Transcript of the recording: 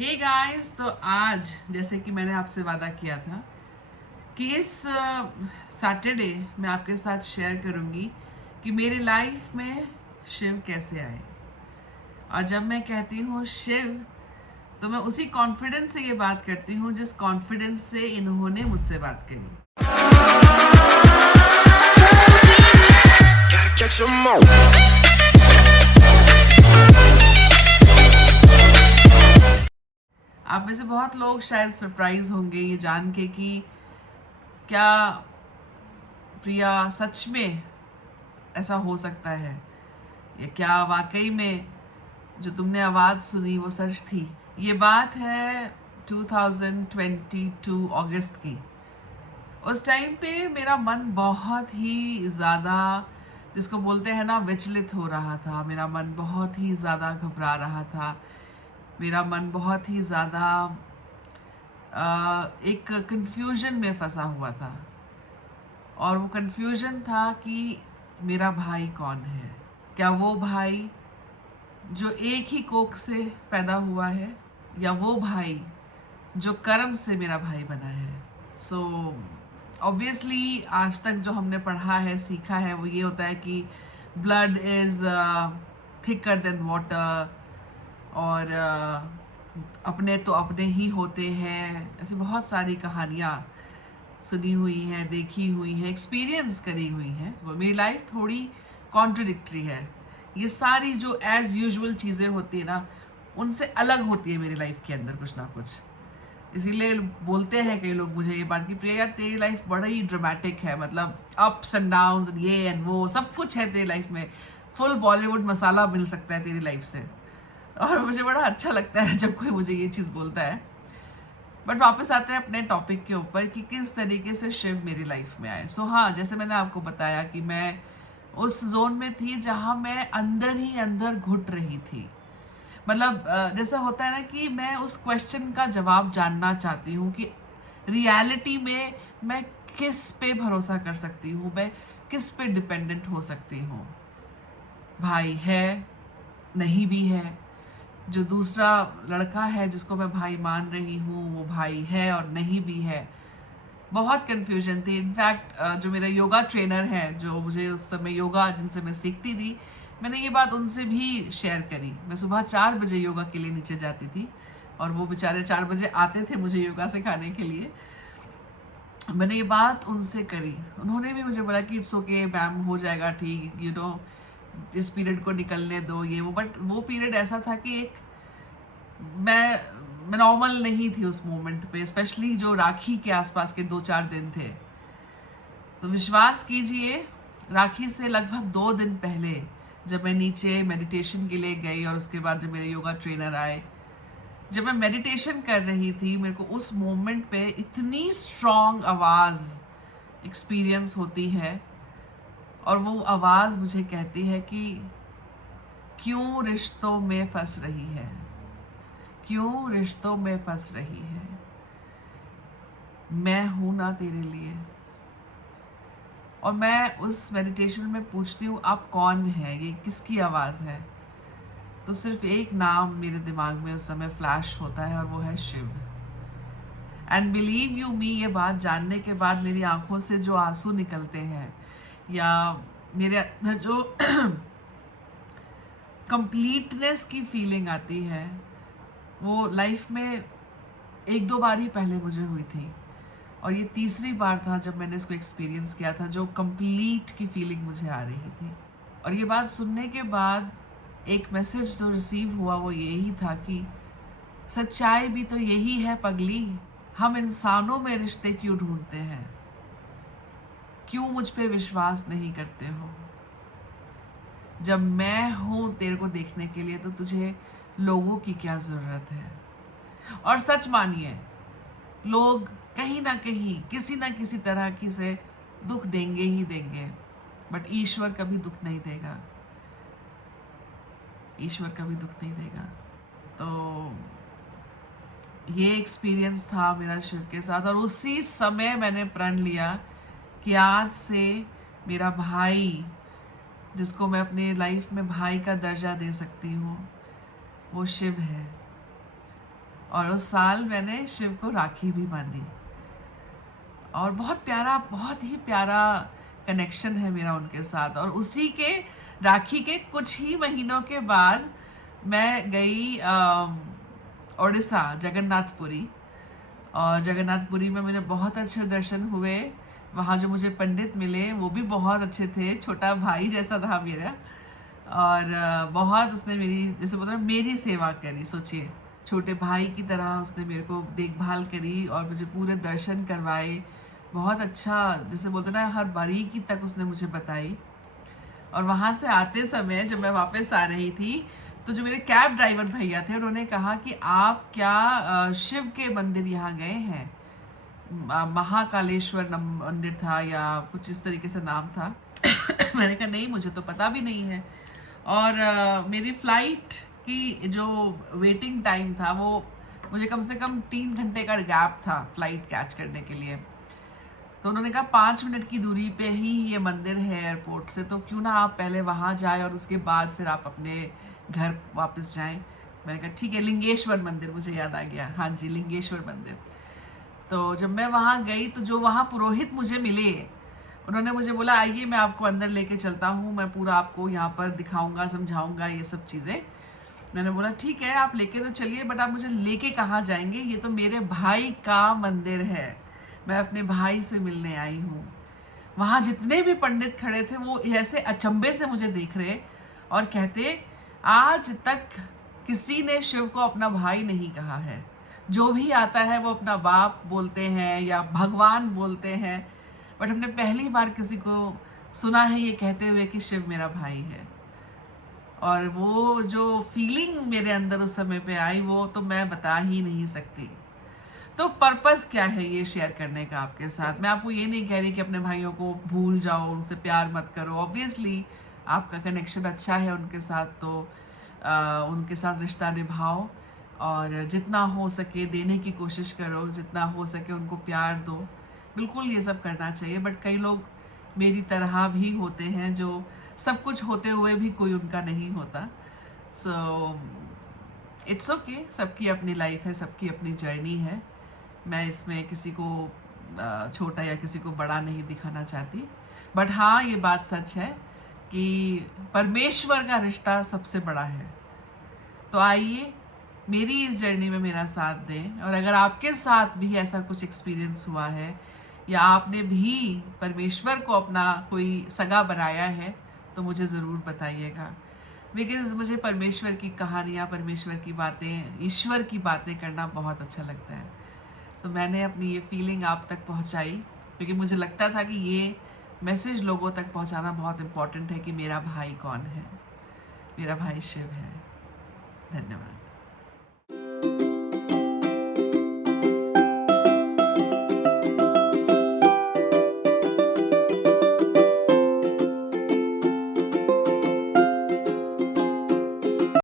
Hey guys, तो आज जैसे कि मैंने आपसे वादा किया था कि इस सैटरडे मैं आपके साथ शेयर करूंगी कि मेरी लाइफ में शिव कैसे आए। और जब मैं कहती हूँ शिव, तो मैं उसी कॉन्फिडेंस से ये बात करती हूँ जिस कॉन्फिडेंस से इन्होंने मुझसे बात करी। आप में से बहुत लोग शायद सरप्राइज होंगे ये जान के कि क्या प्रिया सच में ऐसा हो सकता है, या क्या वाकई में जो तुमने आवाज़ सुनी वो सच थी। ये बात है 2022 अगस्त की। उस टाइम पे मेरा मन बहुत ही ज़्यादा, जिसको बोलते हैं ना, विचलित हो रहा था। मेरा मन बहुत ही ज़्यादा घबरा रहा था। मेरा मन बहुत ही ज़्यादा एक कंफ्यूजन में फंसा हुआ था। और वो कंफ्यूजन था कि मेरा भाई कौन है। क्या वो भाई जो एक ही कोख से पैदा हुआ है, या वो भाई जो कर्म से मेरा भाई बना है। सो ऑब्वियसली आज तक जो हमने पढ़ा है, सीखा है, वो ये होता है कि blood is thicker than water, और अपने तो अपने ही होते हैं। ऐसे बहुत सारी कहानियाँ सुनी हुई हैं, देखी हुई हैं, एक्सपीरियंस करी हुई हैं। तो मेरी लाइफ थोड़ी कॉन्ट्रडिक्टरी है। ये सारी जो एज यूजुअल चीज़ें होती है ना, उनसे अलग होती है मेरी लाइफ के अंदर कुछ ना कुछ। इसीलिए बोलते हैं कई लोग मुझे ये बात कि प्रिया यार, तेरी लाइफ बड़ा ही ड्रामेटिक है, मतलब अप्स एंड डाउन्स, ये एंड वो सब कुछ है तेरी लाइफ में। फुल बॉलीवुड मसाला मिल सकता है तेरी लाइफ से। और मुझे बड़ा अच्छा लगता है जब कोई मुझे ये चीज़ बोलता है। बट वापस आते हैं अपने टॉपिक के ऊपर कि किस तरीके से शिव मेरी लाइफ में आए। सो हाँ, जैसे मैंने आपको बताया कि मैं उस जोन में थी जहाँ मैं अंदर ही अंदर घुट रही थी। मतलब जैसा होता है ना कि मैं उस क्वेश्चन का जवाब जानना चाहती हूँ कि रियलिटी में मैं किस पे भरोसा कर सकती हूँ, मैं किस पे डिपेंडेंट हो सकती हूँ। भाई है, नहीं भी है। जो दूसरा लड़का है जिसको मैं भाई मान रही हूँ, वो भाई है और नहीं भी है। बहुत कन्फ्यूजन थी। इनफैक्ट जो मेरा योगा ट्रेनर है, जो मुझे उस समय योगा जिनसे मैं सीखती थी, मैंने ये बात उनसे भी शेयर करी। मैं सुबह 4 बजे योगा के लिए नीचे जाती थी और वो बेचारे 4 बजे आते थे मुझे योगा सिखाने के लिए। मैंने ये बात उनसे करी, उन्होंने भी मुझे बोला कि इट्स ओके मैम, हो जाएगा ठीक, यू नो, इस पीरियड को निकलने दो, ये वो। बट वो पीरियड ऐसा था कि एक मैं नॉर्मल नहीं थी उस मोमेंट पे, स्पेशली जो राखी के आसपास के 2-4 दिन थे। तो विश्वास कीजिए, राखी से लगभग 2 दिन पहले जब मैं नीचे मेडिटेशन के लिए गई और उसके बाद जब मेरे योगा ट्रेनर आए, जब मैं मेडिटेशन कर रही थी, मेरे को उस मोमेंट पे इतनी स्ट्रॉन्ग आवाज़ एक्सपीरियंस होती है। और वो आवाज़ मुझे कहती है कि क्यों रिश्तों में फंस रही है, क्यों रिश्तों में फंस रही है, मैं हूं ना तेरे लिए। और मैं उस मेडिटेशन में पूछती हूँ, आप कौन है, ये किसकी आवाज़ है? तो सिर्फ एक नाम मेरे दिमाग में उस समय फ्लैश होता है और वो है शिव। एंड बिलीव यू मी, ये बात जानने के बाद मेरी आंखों से जो आंसू निकलते हैं, या मेरे अंदर जो कंप्लीटनेस की फीलिंग आती है, वो लाइफ में 1-2 बार ही पहले मुझे हुई थी। और ये तीसरी बार था जब मैंने इसको एक्सपीरियंस किया था, जो कंप्लीट की फीलिंग मुझे आ रही थी। और ये बात सुनने के बाद एक मैसेज जो रिसीव हुआ वो यही था कि सच्चाई भी तो यही है पगली, हम इंसानों में रिश्ते क्यों ढूंढते हैं, क्यों मुझ पे विश्वास नहीं करते हो? जब मैं हूँ तेरे को देखने के लिए, तो तुझे लोगों की क्या ज़रूरत है? और सच मानिए, लोग कहीं ना कहीं किसी ना किसी तरह की से दुख देंगे ही देंगे, बट ईश्वर कभी दुख नहीं देगा, ईश्वर कभी दुख नहीं देगा। तो ये एक्सपीरियंस था मेरा शिव के साथ। और उसी समय मैंने प्रण लिया कि आज से मेरा भाई, जिसको मैं अपने लाइफ में भाई का दर्जा दे सकती हूँ, वो शिव है। और उस साल मैंने शिव को राखी भी बांधी। और बहुत ही प्यारा कनेक्शन है मेरा उनके साथ। और उसी के राखी के कुछ ही महीनों के बाद मैं गई उड़ीसा, जगन्नाथपुरी। और जगन्नाथपुरी में मेरे बहुत अच्छे दर्शन हुए। वहाँ जो मुझे पंडित मिले वो भी बहुत अच्छे थे, छोटा भाई जैसा था मेरा। और बहुत उसने मेरी, जैसे बोलते हैं, मेरी सेवा करी। सोचिए, छोटे भाई की तरह उसने मेरे को देखभाल करी और मुझे पूरे दर्शन करवाए। बहुत अच्छा, जैसे बोलते ना, हर बारीकी तक उसने मुझे बताई। और वहाँ से आते समय जब मैं वापस आ रही थी, तो जो मेरे कैब ड्राइवर भैया थे उन्होंने कहा कि आप क्या शिव के मंदिर यहाँ गए हैं? महाकालेश्वर मंदिर था या कुछ इस तरीके से नाम था। मैंने कहा नहीं, मुझे तो पता भी नहीं है। और मेरी फ़्लाइट की जो वेटिंग टाइम था वो मुझे कम से कम 3 घंटे का गैप था फ़्लाइट कैच करने के लिए। तो उन्होंने कहा 5 मिनट की दूरी पे ही ये मंदिर है एयरपोर्ट से, तो क्यों ना आप पहले वहाँ जाएं और उसके बाद फिर आप अपने घर वापस जाएं। मैंने कहा ठीक है। लिंगेश्वर मंदिर, मुझे याद आ गया, हाँ जी, लिंगेश्वर मंदिर। तो जब मैं वहाँ गई तो जो वहाँ पुरोहित मुझे मिले, उन्होंने मुझे बोला आइए मैं आपको अंदर लेके चलता हूँ, मैं पूरा आपको यहाँ पर दिखाऊंगा, समझाऊंगा ये सब चीज़ें। मैंने बोला ठीक है, आप लेके तो चलिए, बट आप मुझे लेके कहाँ जाएंगे? ये तो मेरे भाई का मंदिर है, मैं अपने भाई से मिलने आई हूँ। वहाँ जितने भी पंडित खड़े थे वो ऐसे अचंभे से मुझे देख रहे और कहते, आज तक किसी ने शिव को अपना भाई नहीं कहा है। जो भी आता है वो अपना बाप बोलते हैं या भगवान बोलते हैं, बट हमने पहली बार किसी को सुना है ये कहते हुए कि शिव मेरा भाई है। और वो जो फीलिंग मेरे अंदर उस समय पे आई, वो तो मैं बता ही नहीं सकती। तो पर्पस क्या है ये शेयर करने का आपके साथ? मैं आपको ये नहीं कह रही कि अपने भाइयों को भूल जाओ, उनसे प्यार मत करो। ऑब्वियसली आपका कनेक्शन अच्छा है उनके साथ, तो उनके साथ रिश्ता निभाओ और जितना हो सके देने की कोशिश करो, जितना हो सके उनको प्यार दो। बिल्कुल ये सब करना चाहिए। बट कई लोग मेरी तरह भी होते हैं जो सब कुछ होते हुए भी कोई उनका नहीं होता। सो इट्स ओके, सबकी अपनी लाइफ है, सबकी अपनी जर्नी है। मैं इसमें किसी को छोटा या किसी को बड़ा नहीं दिखाना चाहती। बट हाँ, ये बात सच है कि परमेश्वर का रिश्ता सबसे बड़ा है। तो आइए मेरी इस जर्नी में मेरा साथ दें। और अगर आपके साथ भी ऐसा कुछ एक्सपीरियंस हुआ है या आपने भी परमेश्वर को अपना कोई सगा बनाया है, तो मुझे ज़रूर बताइएगा। बिकॉज़ मुझे परमेश्वर की कहानियाँ, परमेश्वर की बातें, ईश्वर की बातें करना बहुत अच्छा लगता है। तो मैंने अपनी ये फीलिंग आप तक पहुँचाई क्योंकि मुझे लगता था कि ये मैसेज लोगों तक पहुँचाना बहुत इम्पोर्टेंट है कि मेरा भाई कौन है। मेरा भाई शिव है। धन्यवाद।